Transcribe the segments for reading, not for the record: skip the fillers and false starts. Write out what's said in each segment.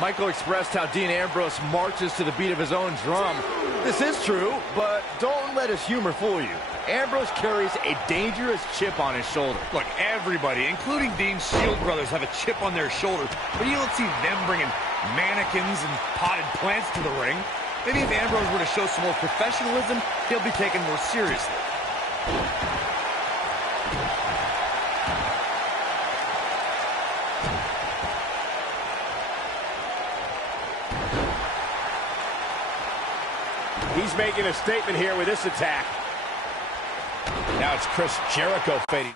Michael expressed how Dean Ambrose marches to the beat of his own drum. This is true, but don't let his humor fool you. Ambrose carries a dangerous chip on his shoulder. Look, everybody, including Dean's Shield brothers, have a chip on their shoulder, but you don't see them bringing mannequins and potted plants to the ring. Maybe if Ambrose were to show some more professionalism, he'll be taken more seriously. He's making a statement here with this attack. Now it's Chris Jericho fading.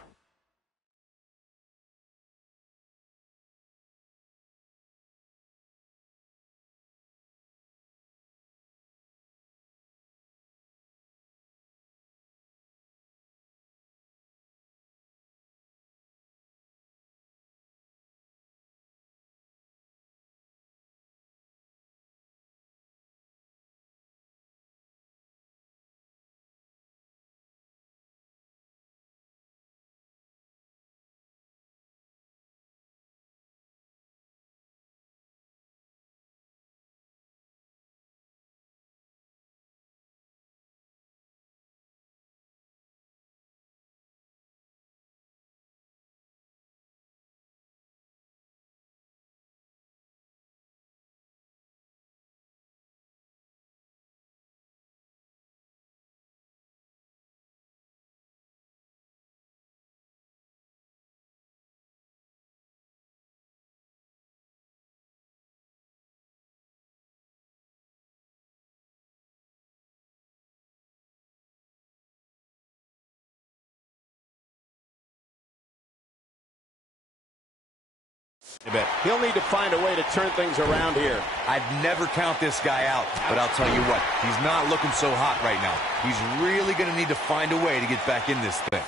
He'll need to find a way to turn things around here. I'd never count this guy out, but I'll tell you what, he's not looking so hot right now. He's really going to need to find a way to get back in this thing.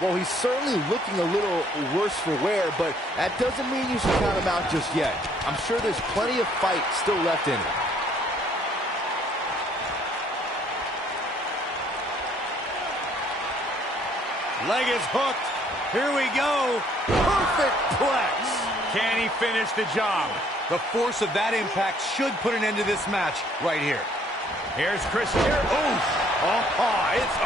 Well, he's certainly looking a little worse for wear, but that doesn't mean you should count him out just yet. I'm sure there's plenty of fight still left in him. Leg is hooked. Here we go. Perfect plex. Can he finish the job? The force of that impact should put an end to this match right here. Here's Chris Jericho. It's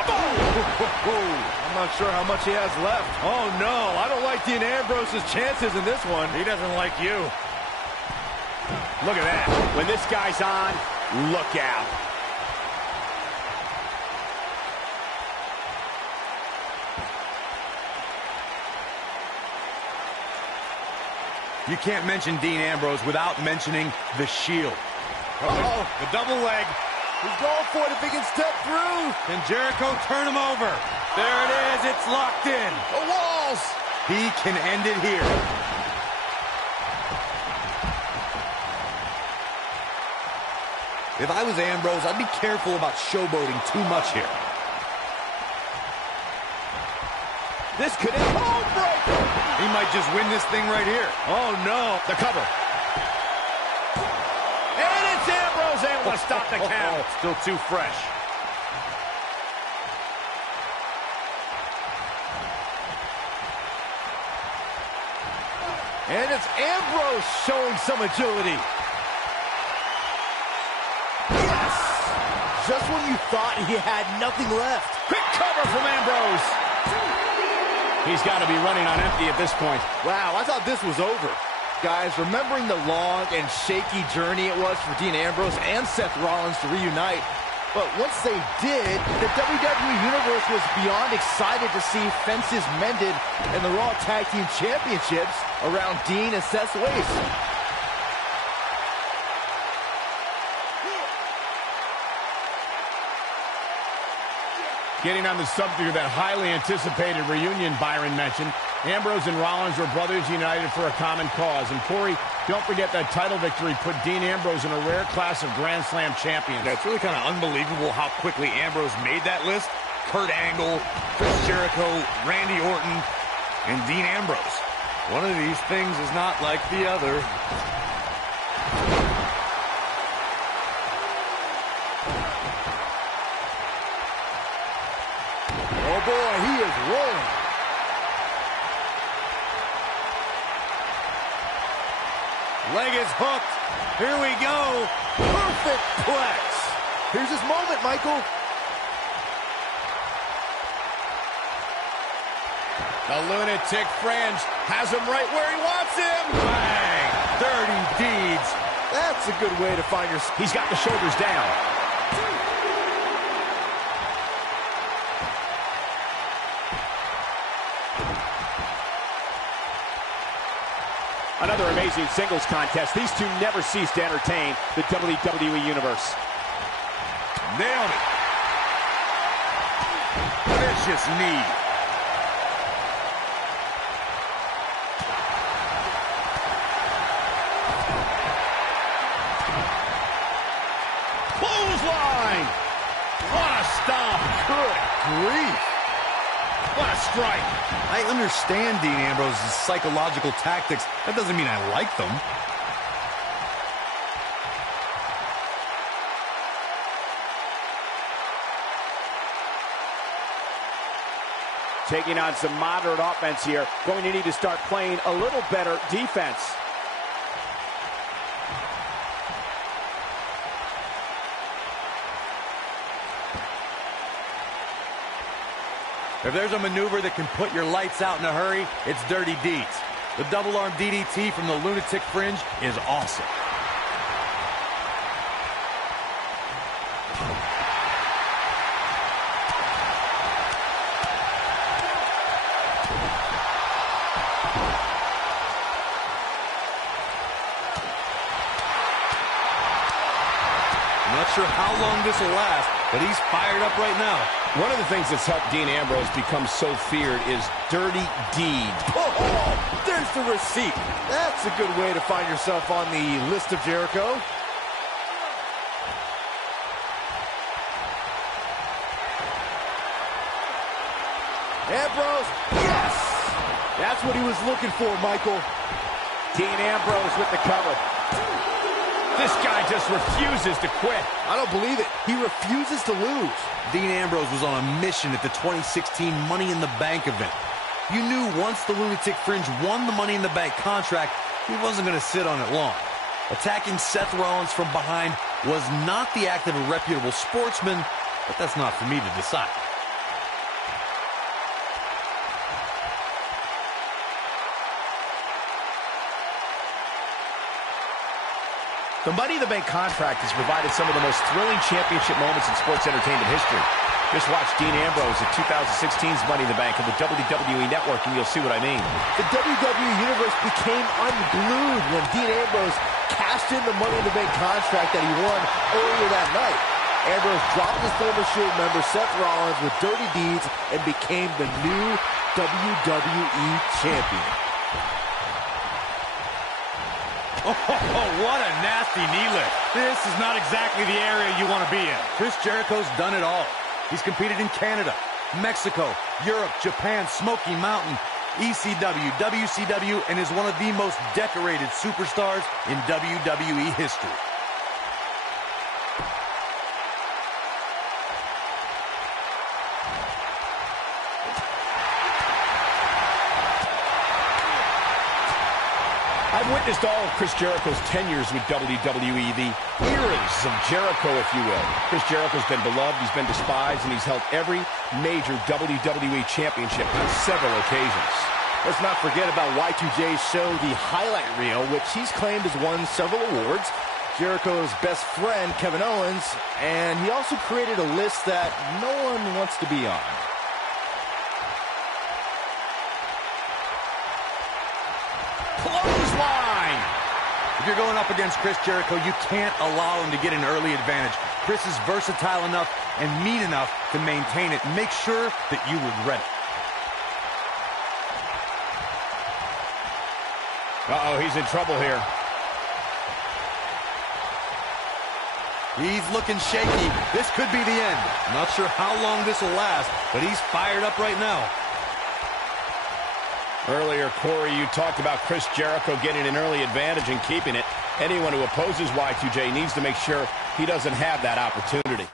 I'm not sure how much he has left. Oh, no. I don't like Dean Ambrose's chances in this one. He doesn't like you. Look at that. When this guy's on, look out. You can't mention Dean Ambrose without mentioning the Shield. Uh-oh. The double leg. He's going for it if he can step through. Can Jericho turn him over? There it is. It's locked in. The walls. He can end it here. If I was Ambrose, I'd be careful about showboating too much here. This could end. Oh, breaker. He might just win this thing right here. Oh, no. The cover. And it's Ambrose able to stop the count. Still too fresh. And it's Ambrose showing some agility. Yes! Just when you thought he had nothing left. Quick cover from Ambrose. He's got to be running on empty at this point. Wow, I thought this was over. Guys, remembering the long and shaky journey it was for Dean Ambrose and Seth Rollins to reunite, but once they did, the WWE Universe was beyond excited to see fences mended and the Raw Tag Team Championships around Dean and Seth's waist. Getting on the subject of that highly anticipated reunion Byron mentioned, Ambrose and Rollins were brothers united for a common cause. And Corey, don't forget that title victory put Dean Ambrose in a rare class of Grand Slam champions. Yeah, it's really kind of unbelievable how quickly Ambrose made that list. Kurt Angle, Chris Jericho, Randy Orton, and Dean Ambrose. One of these things is not like the other. Oh boy, he is rolling. Leg is hooked. Here we go. Perfect plex. Here's his moment, Michael. The lunatic fringe has him right where he wants him. Bang! Dirty deeds. That's a good way to find your... He's got the shoulders down. Another amazing singles contest. These two never cease to entertain the WWE Universe. Nailed it. Vicious knee. Clothesline! What a stomp! Good grief. What a strike! I understand Dean Ambrose's psychological tactics. That doesn't mean I like them. Taking on some moderate offense here. Going to need to start playing a little better defense. If there's a maneuver that can put your lights out in a hurry, it's Dirty Deeds. The double arm DDT from the lunatic fringe is awesome. Not sure how long this will last, but he's fired up right now. One of the things that's helped Dean Ambrose become so feared is dirty deeds. Oh, there's the receipt. That's a good way to find yourself on the list of Jericho. Ambrose, yes! That's what he was looking for, Michael. Dean Ambrose with the cover. This guy just refuses to quit. I don't believe it. He refuses to lose. Dean Ambrose was on a mission at the 2016 Money in the Bank event. You knew once the Lunatic Fringe won the Money in the Bank contract, he wasn't going to sit on it long. Attacking Seth Rollins from behind was not the act of a reputable sportsman, but that's not for me to decide. The Money in the Bank contract has provided some of the most thrilling championship moments in sports entertainment history. Just watch Dean Ambrose at 2016's Money in the Bank on the WWE Network, and you'll see what I mean. The WWE Universe became unglued when Dean Ambrose cashed in the Money in the Bank contract that he won earlier that night. Ambrose dropped his former Shield member Seth Rollins with dirty deeds and became the new WWE Champion. Oh, what a nasty knee lift. This is not exactly the area you want to be in. Chris Jericho's done it all. He's competed in Canada, Mexico, Europe, Japan, Smoky Mountain, ECW, WCW, and is one of the most decorated superstars in WWE history. I've witnessed all of Chris Jericho's tenures with WWE, the eras of Jericho, if you will. Chris Jericho's been beloved, he's been despised, and he's held every major WWE championship on several occasions. Let's not forget about Y2J's show, The Highlight Reel, which he's claimed has won several awards. Jericho's best friend, Kevin Owens, and he also created a list that no one wants to be on. Clothesline! If you're going up against Chris Jericho, you can't allow him to get an early advantage. Chris is versatile enough and mean enough to maintain it. Make sure that you regret it. Uh-oh, he's in trouble here. He's looking shaky. This could be the end. Not sure how long this will last, but he's fired up right now. Earlier, Corey, you talked about Chris Jericho getting an early advantage and keeping it. Anyone who opposes Y2J needs to make sure he doesn't have that opportunity.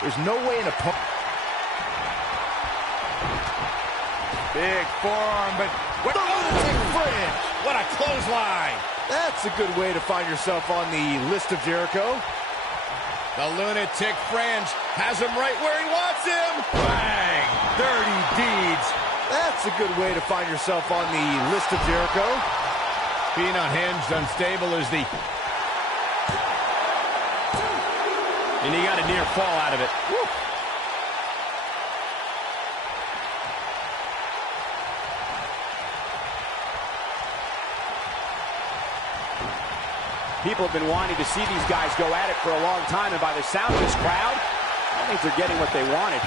There's no way an opponent... Big forearm, but... What a clothesline! That's a good way to find yourself on the list of Jericho. The lunatic fringe has him right where he wants him! Bang! Dirty deeds. That's a good way to find yourself on the list of Jericho. Being unhinged, unstable is the... And he got a near fall out of it. Woo. People have been wanting to see these guys go at it for a long time, and by the sound of this crowd, I think they're getting what they wanted.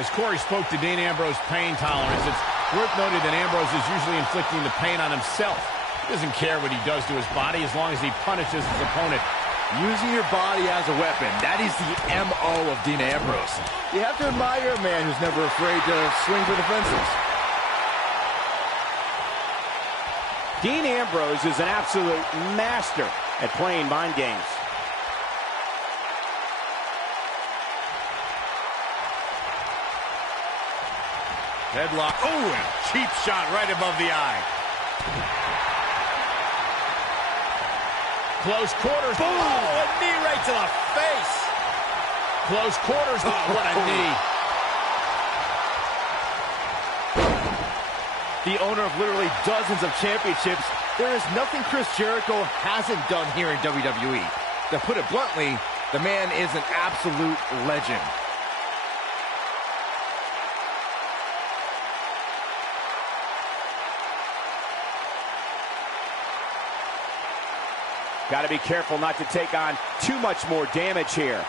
As Corey spoke to Dean Ambrose's pain tolerance, it's worth noting that Ambrose is usually inflicting the pain on himself. He doesn't care what he does to his body as long as he punishes his opponent. Using your body as a weapon, that is the M.O. of Dean Ambrose. You have to admire a man who's never afraid to swing for the fences. Dean Ambrose is an absolute master at playing mind games. Headlock. Oh, and a cheap shot right above the eye. Close quarters. Boom! Oh, a knee right to the face. Close quarters. Oh, what a knee. The owner of literally dozens of championships, there is nothing Chris Jericho hasn't done here in WWE. To put it bluntly, the man is an absolute legend. Got to be careful not to take on too much more damage here.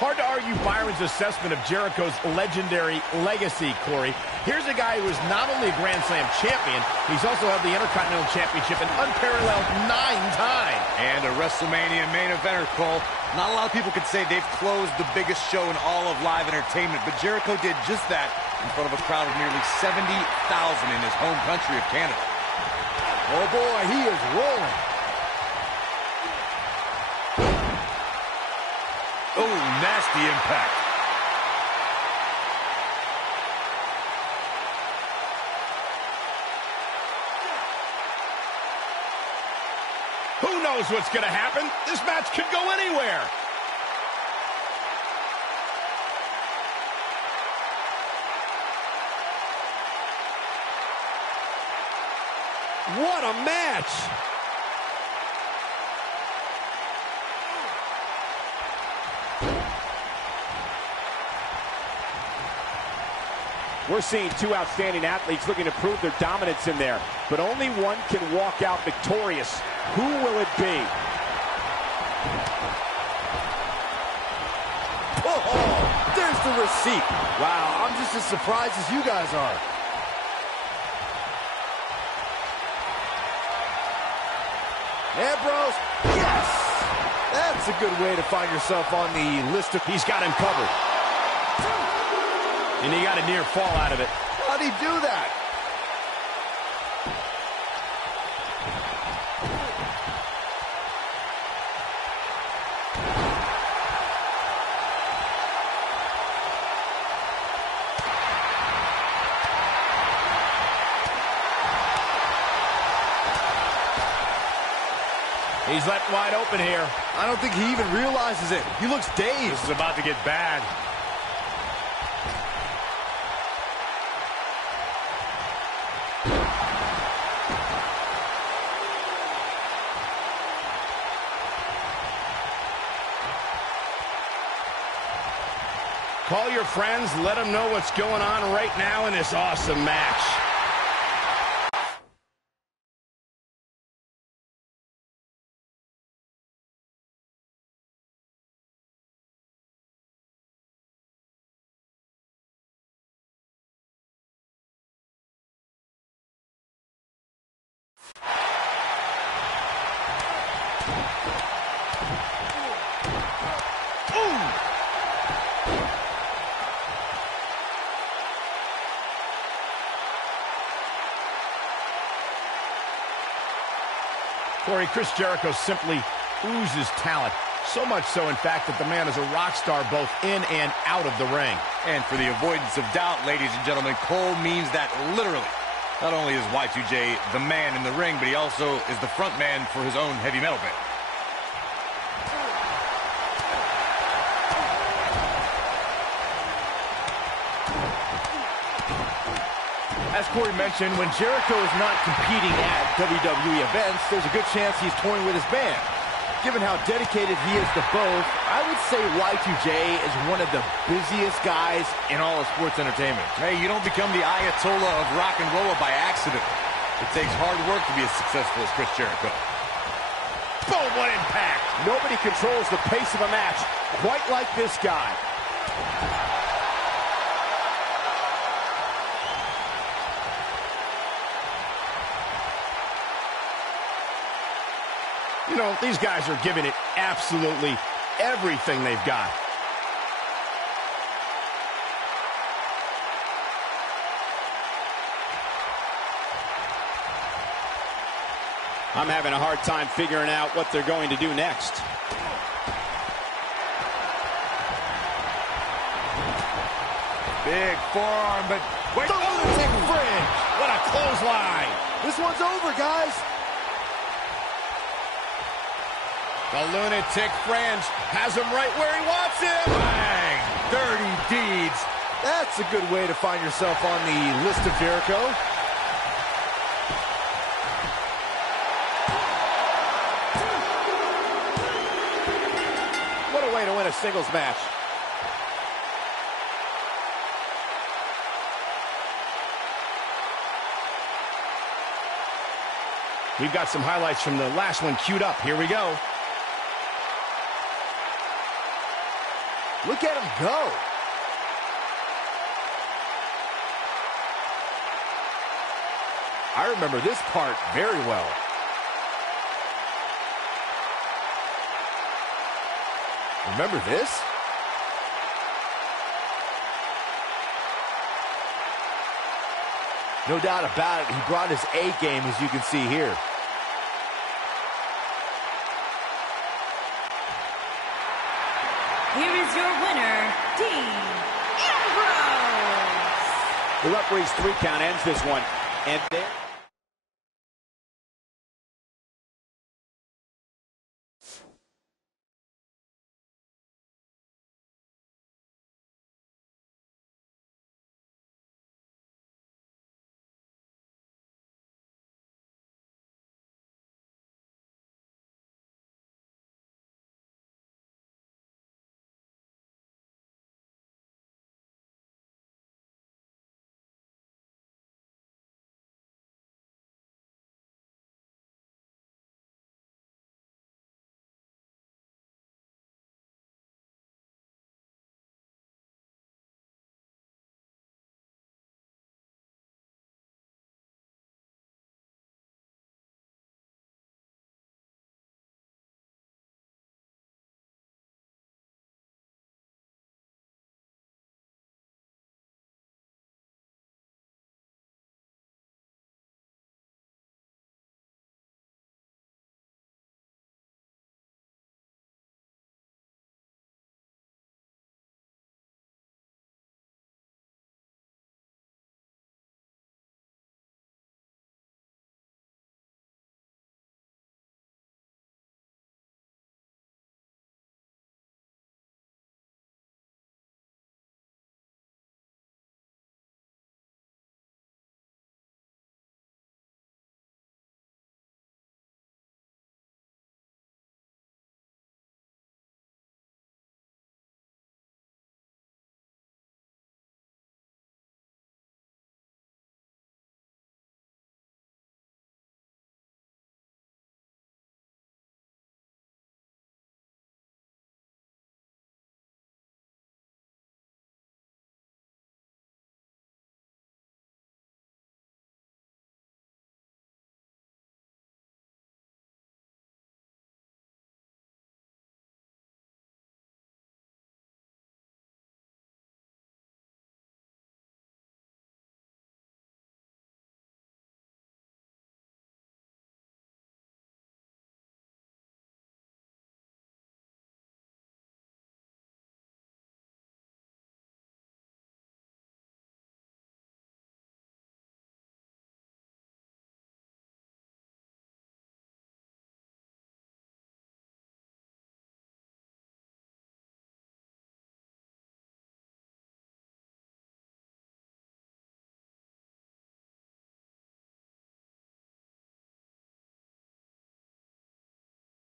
Hard to argue Byron's assessment of Jericho's legendary legacy, Corey. Here's a guy who is not only a Grand Slam champion, he's also held the Intercontinental Championship an unparalleled 9 times. And a WrestleMania main eventer, Cole. Not a lot of people could say they've closed the biggest show in all of live entertainment, but Jericho did just that in front of a crowd of nearly 70,000 in his home country of Canada. Oh boy, he is rolling. Oh, nasty impact. Who knows what's going to happen? This match could go anywhere. What a match! We're seeing two outstanding athletes looking to prove their dominance in there, but only one can walk out victorious. Who will it be? Oh, there's the receipt. Wow, I'm just as surprised as you guys are. Ambrose, yes! That's a good way to find yourself on the list of... He's got him covered. And he got a near fall out of it. How'd he do that? He's left wide open here. I don't think he even realizes it. He looks dazed. This is about to get bad. Call your friends, let them know what's going on right now in this awesome match. Corey, Chris Jericho simply oozes talent. So much so, in fact, that the man is a rock star both in and out of the ring. And for the avoidance of doubt, ladies and gentlemen, Cole means that literally. Not only is Y2J the man in the ring, but he also is the front man for his own heavy metal band. As Corey mentioned, when Jericho is not competing at WWE events, there's a good chance he's touring with his band. Given how dedicated he is to both, I would say Y2J is one of the busiest guys in all of sports entertainment. Hey, you don't become the Ayatollah of rock and roll by accident. It takes hard work to be as successful as Chris Jericho. Boom, what impact! Nobody controls the pace of a match quite like this guy. You know, these guys are giving it absolutely everything they've got. I'm having a hard time figuring out what they're going to do next. Big forearm, but wait. The lunatic fringe. What a clothesline! This one's over, guys. The lunatic fringe has him right where he wants him. Bang! Dirty deeds. That's a good way to find yourself on the list of Jericho. What a way to win a singles match. We've got some highlights from the last one queued up. Here we go. Look at him go. I remember this part very well. Remember this? No doubt about it, he brought his A game, as you can see here. Here is your winner, Dean Ambrose. The referee's 3 count ends this one, and they